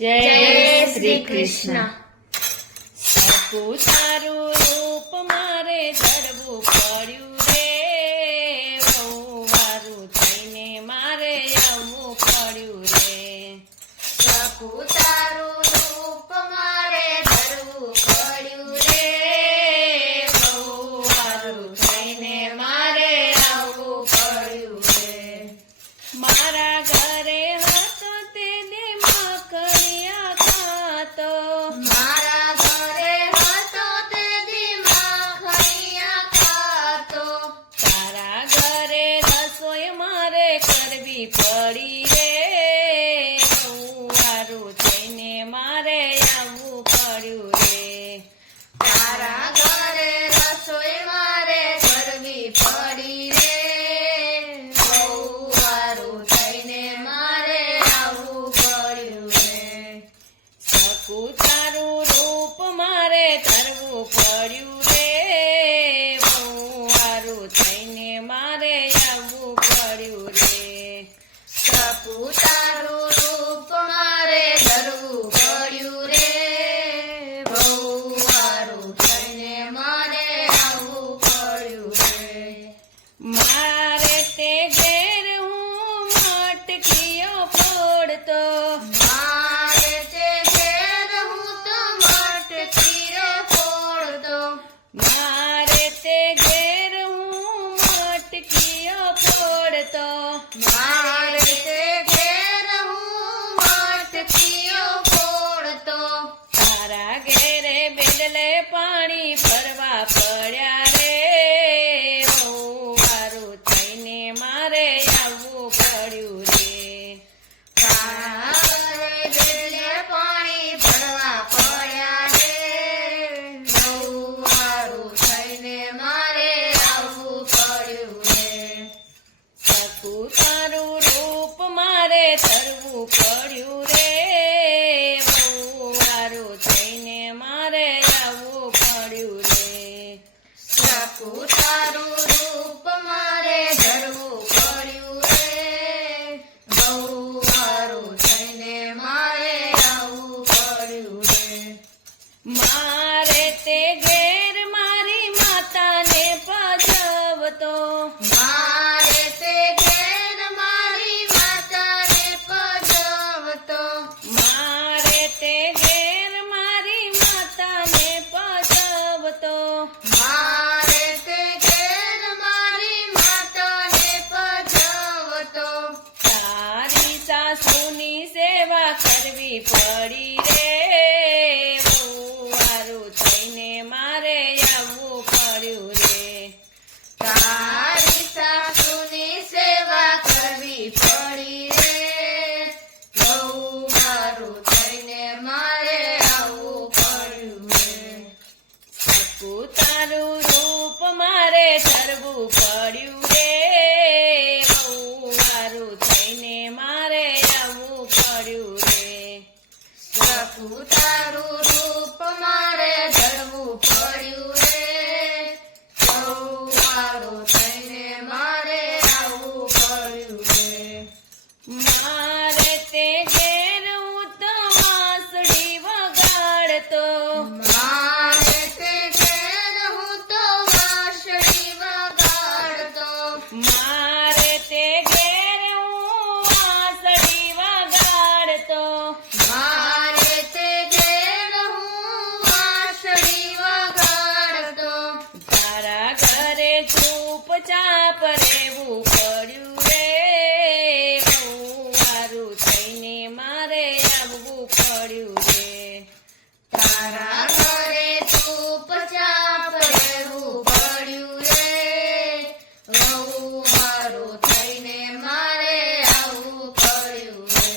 जय श्री कृष्ण। सरखું તારું રૂપ મારે ધરવું પડ્યું રે, બહુ વારું થઈને મારે આવવું પડ્યું રે. સરખું તારું રૂપ મારે ધરવું પડ્યું રે, બહુ વારું થઈને મારે આવવું પડ્યું રે. મારા ઘરે હતો તે દેમાં કરિયા ખાતો, મારા ઘરે હતો તે દીમાં ખૈયા ખાતો, તારા ઘરે રસોઈ મારે કરવી પડી રે, બહુ વારું થઈને મારે આવવું પડ્યું રે. તારા ઘરે રસોઈ મારે કરવી પડી રે, બહુ વારું થઈને મારે આવવું પડ્યું રે. સરખું તારું રૂપ મારે ધરવું પડ્યું રે, બહુ વારું થઈને મારે આવવું પડ્યું રે. સરખું તારું રૂપ મારે ધરવું પડ્યું રે, બહુ વારું થઈને મારે આવવું પડ્યું રે. મારે તે ઘેર હું મટકીઓ ફોડતો, મારે તે ઘેર હું તો મટકીઓ ફોડતો, મારે તે ઘેર હું મટકીઓ ફોડતો, મારે તે ઘેર હું મટકીઓ ફોડતો. તારા ઘેરે બેડલે પાણી ભરવા પડ્યા રે, બહુ વારું થઈને મારે આવવું પડ્યું રે. તારા ઘરે બેડલે પાણી ભરવા પડ્યા રે, બહુ વારું થઈને મારે આવવું પડ્યું રે. સરખું તારું રૂપ મારે ધરવું પડ્યું રે, બહુ વારું થઈને મારે આવવું પડ્યું રે. સરખું તારું રૂપ મારે ધરવું પડ્યું રે, બહુ વારું થઈને મારે આવવું પડ્યું રે. મારે તે ઘેર મારી માતાને પજવતો, મારે તે ઘેર મારી માતાને પજવતો, મારે તે ઘેર મારી માતાને પજવતો, મારે તે ઘેર મારી માતાને પજવતો. તારી સાસુની સેવા કરવી પડી રે, બહુ વારું થઈને મારે આવવું પડ્યું રે. તારી સાસુની સેવા કરવી પડી રે, બહુ મારું થઈને મારે આવવું પડ્યું રે. સરખું તારું રૂપ મારે ધરવું પડ્યું રે, બહુ વારું થઈને મારે આવવું પડ્યું રે. સરખું તારું રૂપ મારે ધરવું પડ્યું રે, બહુ મારું થઈને મારે આવવું પડ્યું રે. મારે તે ઘેર હું તો વાંસળી વગાડતો, મારે તે ઘેર હું તો વાંસળી વગાડતો, મારે તે ઘેર હું વાંસળી વગાડતો, મારે તે ઘેર હું વાંસળી વગાડતો. તારા ઘરે ચૂપચાપ રહેવું પડ્યું રે, બહુ વારું થઈને મારે આવવું પડ્યું રે. તારા ઘરે ચૂપચાપ રહેવું પડ્યું રે, બહુ મારું થઈને મારે આવવું પડ્યું રે.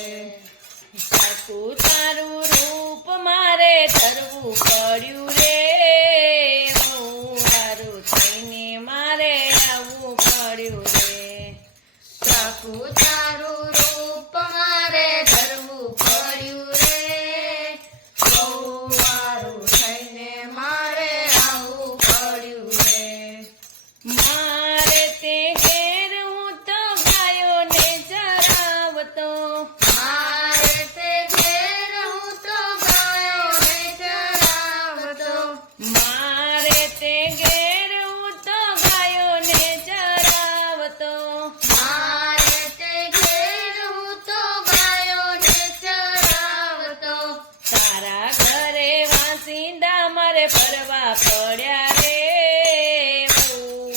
સરખું તારું રૂપ મારે ધરવું પડ્યું રે, બહુ વારું થઈને મારે આવવું પડ્યું રે. સરખું તારું રૂપ મારે ધરવું પડ્યું રે, બહુ વારું થઈને મારે આવવું પડ્યું રે. મારે તે ઘેર હું તો ગાયોને ચરાવતો, મારે તે ઘેર હું કરવા પડ્યા રે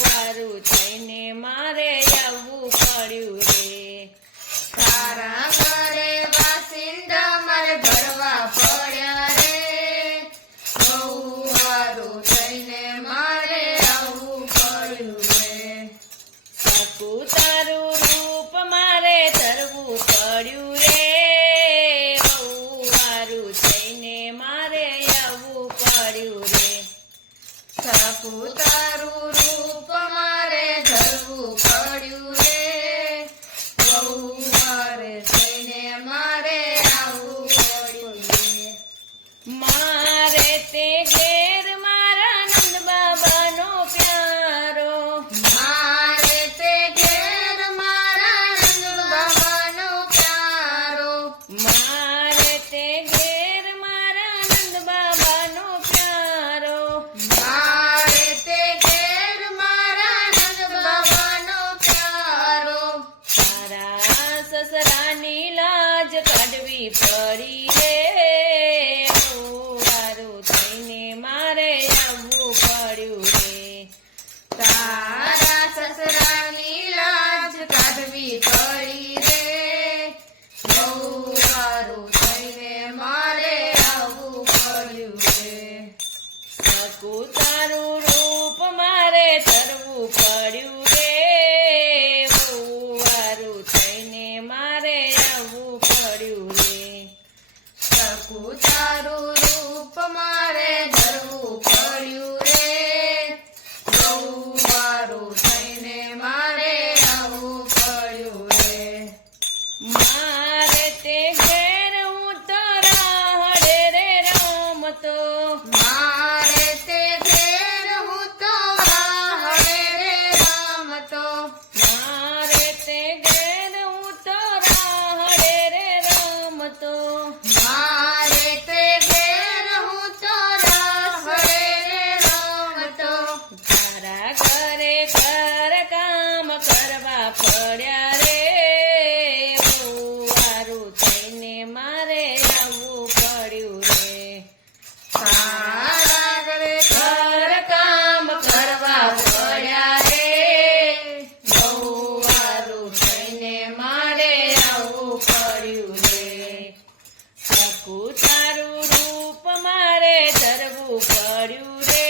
વારું થઈને મારે આવવું પડ્યું રે તારા ઘરે વાસિંદા મારે ભરવા પડ્યા રે બહુ વારું થઈને મારે આવવું પડ્યું રે સાકું તારું રૂપ મારે ધરવું પડ્યું રે બહુ વારું થઈને મારે આવવું પડ્યું રે સાકું તારું રૂપ મારે ધરવું પડ્યું રે બહુ વારે થઈને મારે આવવું પડ્યું રે મારે તે ઘેર મારા નંદ બાબાનો પ્યારો મારે તે ઘેર મારા નંદ બાબાનો પ્યારો મારે તે ઘેર મારા નંદ બાબાનો પ્યારો મારે તે ઘેર મારા નંદ બાબાનો પ્યારો તારા સસરાની લાજ કાઢવી પડી રે વારું થઈને મારે આવવું પડ્યું રે તારા સસરાની લાજ કાઢવી પડી રે બહુ વારું થઈને મારે આવવું પડ્યું રે સકું તારું રૂપ મારે ધરવું પડ્યું રે વારું થઈને મારે આવવું પડ્યું રે સકું તારું રૂપ મારે ધરવું પડ્યું રે બહુ વારું થઈને મારે આવવું પડ્યું રે મારે તે ઘેર હું તો રાહડે રે રમતો મારે તે ઘેર હું તો રાહડે રે રમતો મારે તે ઘેર હું તો રાહડે રે રમતો મારે તે ઘેર હું તો રાહડે રે રમતો તારા ઘરે ઘર કામ કરવા પડ્યા રે વારું થઈને મારે આવવું પડ્યું રે તારા ઘરે ઘર કામ કરવા પડ્યા રે બહુ વારું થઈને મારે આવવું પડ્યું રે સકું તારું રૂપ મારે ધરવું પડ્યું રે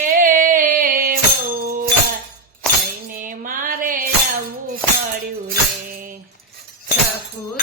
થઈને મારે આવવું પડ્યું રે સકું